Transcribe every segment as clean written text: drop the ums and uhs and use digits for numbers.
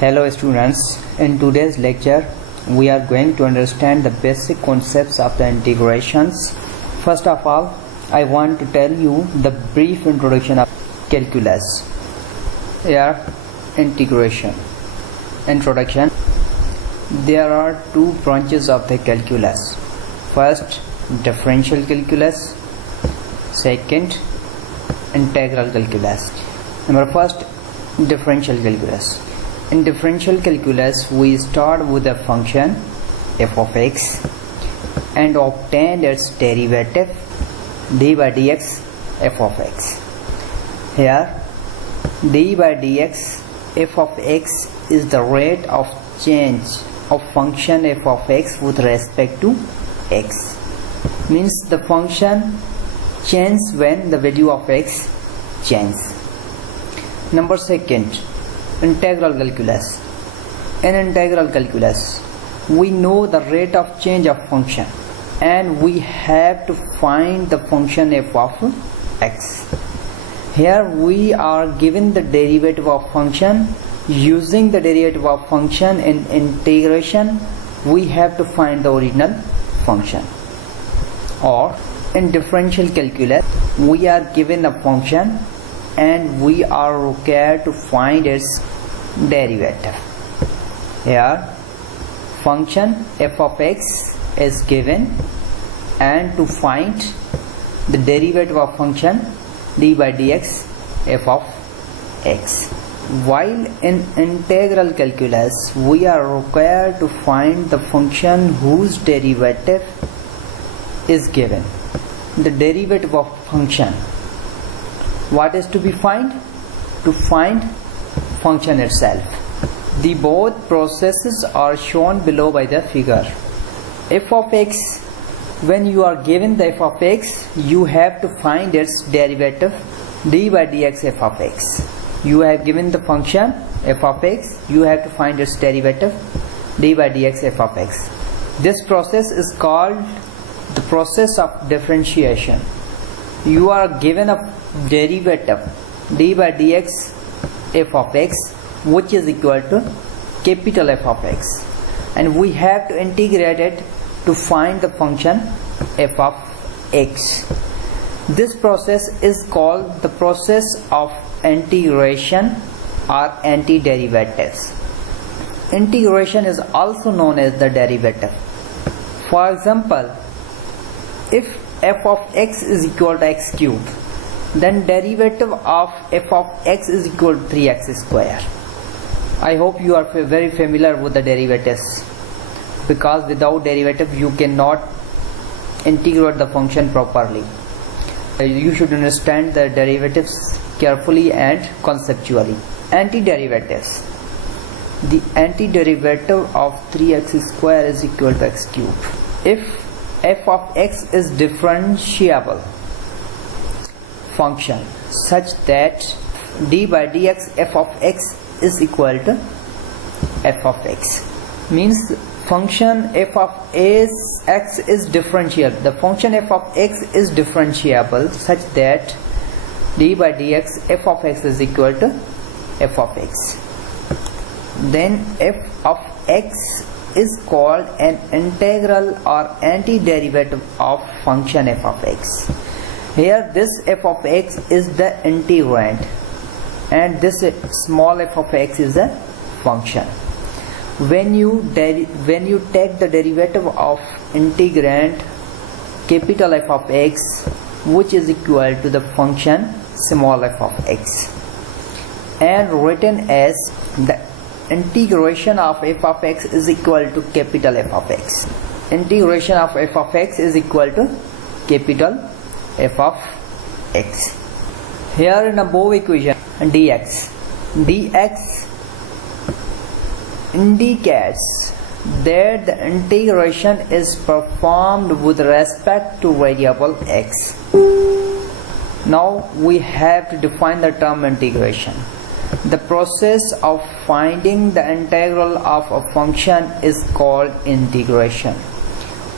Hello students, in today's lecture we are going to understand the basic concepts of the integrations. First of all, I want to tell you the brief introduction of calculus. Here, integration. Introduction. There are two branches of the calculus. First, differential calculus. Second, integral calculus. Number first, differential calculus. In differential calculus, we start with a function f of x and obtain its derivative d by dx f of x. Here, d by dx f of x is the rate of change of function f of x with respect to x. Means the function changes when the value of x changes. Number second, integral calculus. In integral calculus, we know the rate of change of function and we have to find the function f of x. Here we are given the derivative of function. Using the derivative of function in integration, we have to find the original function. Or in differential calculus, we are given a function and we are required to find its derivative. Here, function f of x is given and to find the derivative of function d by dx f of x. While in integral calculus, we are required to find the function whose derivative is given. The derivative of function. What is to be find? To find function itself. The both processes are shown below by the figure. F of x, when you are given the f of x, you have to find its derivative d by dx f of x. You have given the function f of x, you have to find its derivative d by dx f of x. This process is called the process of differentiation. You are given a derivative d by dx f of x, which is equal to capital F of x, and we have to integrate it to find the function f of x. This process is called the process of integration or antiderivatives. Integration is also known as the derivative. For example, if f of x is equal to x cubed, then derivative of f of x is equal to 3x square. I hope you are very familiar with the derivatives, because without derivative you cannot integrate the function properly. You should understand the derivatives carefully and conceptually. Antiderivatives. The antiderivative of 3x square is equal to x cubed. If f of x is differentiable function such that d by dx f of x is equal to f of x, means function f of x is differentiable. The function f of x is differentiable such that d by dx f of x is equal to f of x. Then f of x is called an integral or antiderivative of function f of x. Here this f of x is the integrand and this small f of x is a function. When you take the derivative of integrand capital F of x, which is equal to the function small f of x, and written as the integration of f of x is equal to capital F of x. Integration of f of x is equal to capital F of x. Here in above equation, dx indicates that the integration is performed with respect to variable x. Now we have to define the term integration. The process of finding the integral of a function is called integration.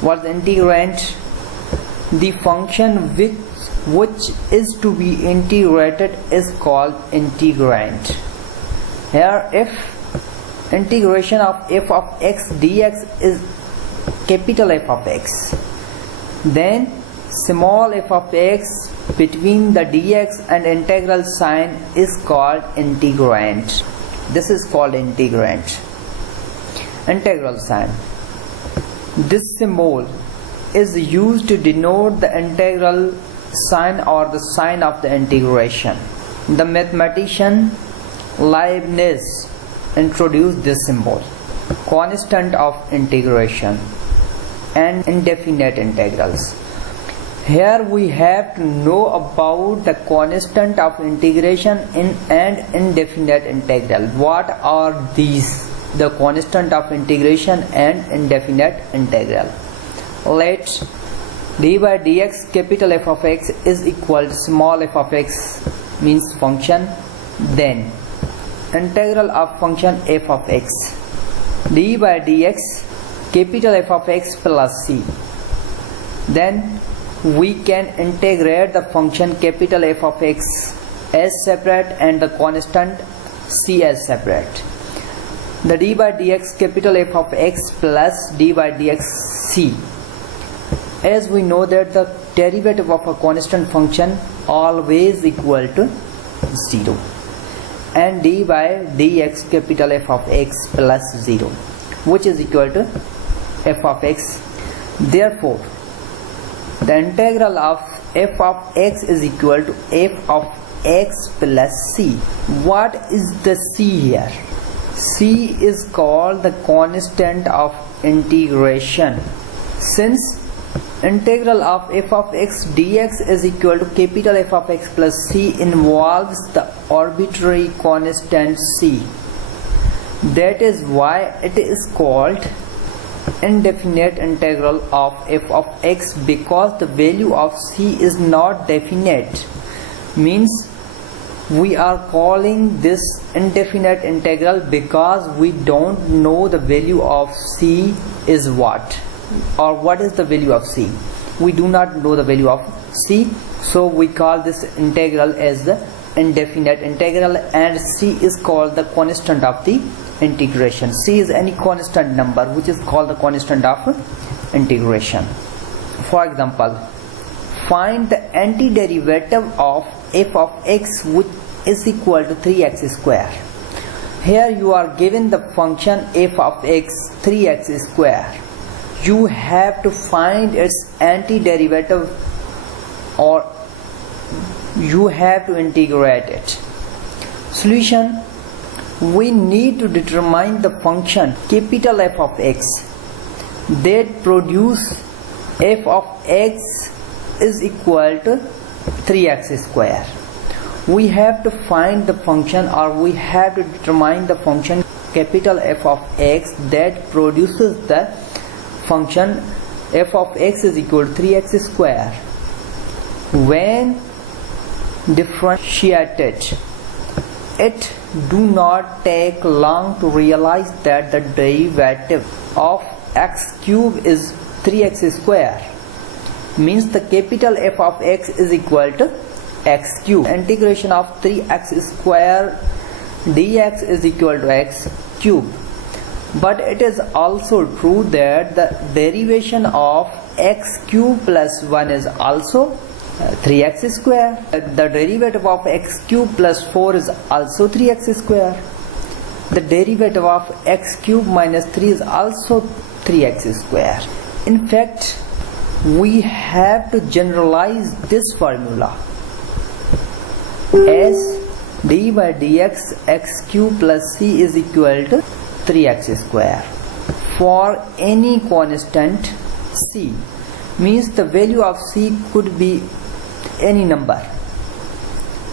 What is integrand? The function which is to be integrated is called integrand. Here, if integration of f of x dx is capital F of x. Then small f of x between the dx and integral sign is called integrand. This is called integrand. Integral sign. This symbol is used to denote the integral sign or the sign of the integration. The mathematician Leibniz introduced this symbol. Constant of integration and indefinite integrals. Here we have to know about the constant of integration and indefinite integral. What are these? The constant of integration and indefinite integral. Let d by dx capital F of x is equal to small f of x means function, then integral of function f of x d by dx capital F of x plus c. Then we can integrate the function capital F of x as separate and the constant c as separate. The d by dx capital F of x plus d by dx c. As we know that the derivative of a constant function always equal to 0, and d by dx capital F of x plus 0, which is equal to f of x. Therefore the integral of f of x is equal to f of x plus c. What is the c here? C is called the constant of integration. Since integral of f of x dx is equal to capital F of x plus c involves the arbitrary constant c, that is why it is called indefinite integral of f of x, because the value of c is not definite. Means we are calling this indefinite integral because we don't know the value of c is what, or what is the value of c. We do not know the value of c, so we call this integral as the indefinite integral, and c is called the constant of the integration. C is any constant number which is called the constant of integration. For example, find the antiderivative of f of x which is equal to 3x square. Here you are given the function f of x 3x square. You have to find its antiderivative, or you have to integrate it. Solution: we need to determine the function capital F of x that produce f of x is equal to 3x square. We have to find the function, or we have to determine the function capital F of x that produces the function f of x is equal to 3x square. When differentiated, it do not take long to realize that the derivative of x cube is 3x square. Means the capital F of x is equal to x cube. Integration of 3x square dx is equal to x cube. But it is also true that the derivation of x cube plus 1 is also 3x square. The derivative of x cube plus 4 is also 3x square. The derivative of x cube minus 3 is also 3x square. In fact, we have to generalize this formula as d by dx x cube plus c is equal to 3x square for any constant c. Means the value of c could be any number.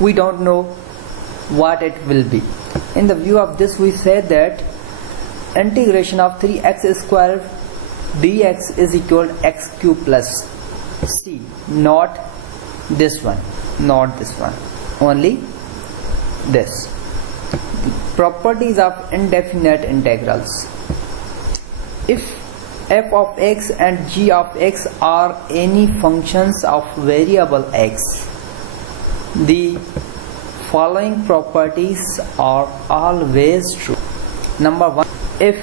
We don't know what it will be. In the view of this, we say that integration of 3x square dx is equal to x cube plus c, not this one, only this. Properties of indefinite integrals. If f of x and g of x are any functions of variable x, the following properties are always true. Number 1, if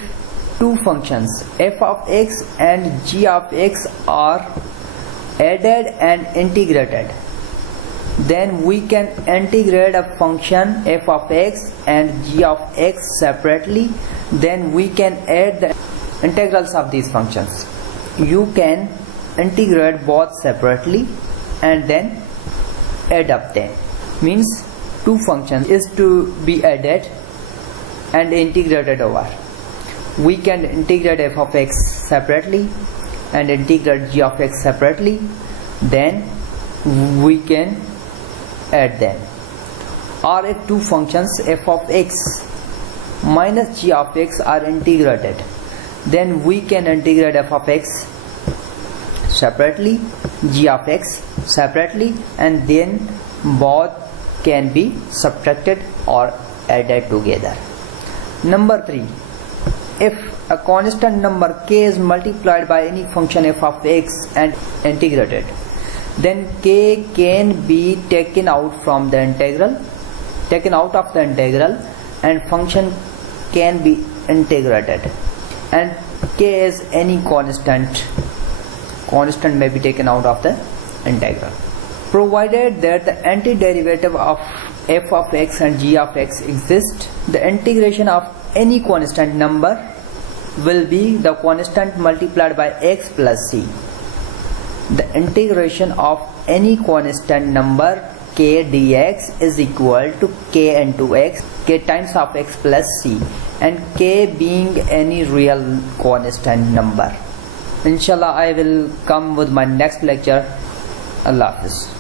two functions f of x and g of x are added and integrated, then we can integrate a function f of x and g of x separately. Then we can add the integrals of these functions. You can integrate both separately and then add up them. Means two functions is to be added and integrated over. We can integrate f of x separately and integrate g of x separately. Then we can add them. Or if two functions f of x minus g of x are integrated, then we can integrate f of x separately, g of x separately, and then both can be subtracted or added together. Number 3, if a constant number k is multiplied by any function f of x and integrated, then k can be taken out of the integral, and function can be integrated. And k is any constant may be taken out of the integral, provided that the antiderivative of f of x and g of x exist. The integration of any constant number will be the constant multiplied by x plus c. The integration of any constant number k dx is equal to k into x, k times of x plus c, and k being any real constant number. Inshallah, I will come with my next lecture. Allah Hafiz.